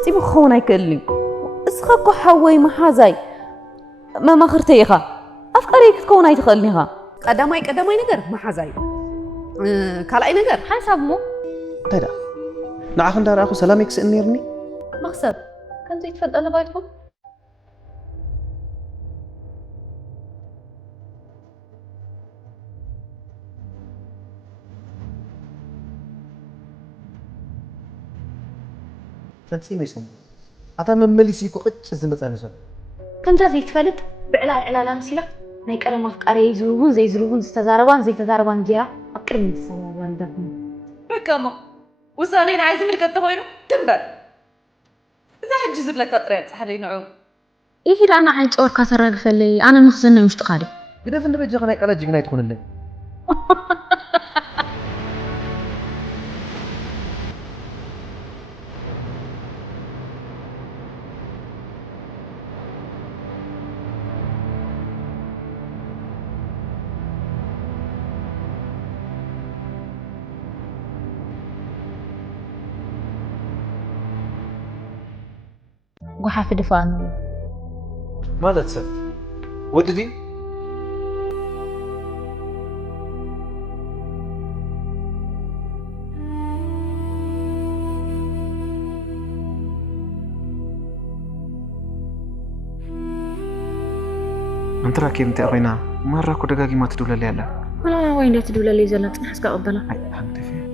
ፈፂሙ ክኸውን ኣይክእልኒ እስኻ እኮ ሓወይ መሓዛይ መማኽርተይ ኢኻ ኣፍቃሪይ ክትከውን ኣይትኽእልኒ ኢኻ ቀዳማይ ነገር መሓዛይ ካልኣይ ነገር ሓሳብ ሞ እንታይ ዳ ንዓኽ እንዳረኣኹ ሰላም ይክስእን ነይርኒ መክሰብ ከምዚ ይትፈልጠ ለባይትኩም ፈፂመ ይሰሙ ኣታ መመሊሲ ክቕጭ ዝመፀኒ ሰብ ከምዛ ዘይትፈልጥ ብዕላላ መሲላ ናይ ቀደም ኣፍቃሪይ ዝሩቡን ዘይዝሩቡን ዝተዛረባን ጌራ ኣብ ቅድሚ ዝሰራባን ዳፍነ በቃሞ ውሳኔ ንዓይ ዝምልከት ተኾይኑ ትንበር እዛ ሕጂ ዝብለካ ጥራይ ፀሓደይ ንዑ ይሂድ ኣና ዓይን ጨወርካ ተራግፈለይ ኣነ ንኽዘነ ውሽጢ ኻዲ ግደፍ እንደበጀኸ ናይ ቃላት ጅግና ይትኾንለይ ጎሓፍ ድፋኑ ማለት ሰብ ወድዲ أنت راكي أنت أخوينا مرة كده جاكي ما تدولة لي ألا ولا وين لا تدولة لي زلت نحس قبلها أنت فين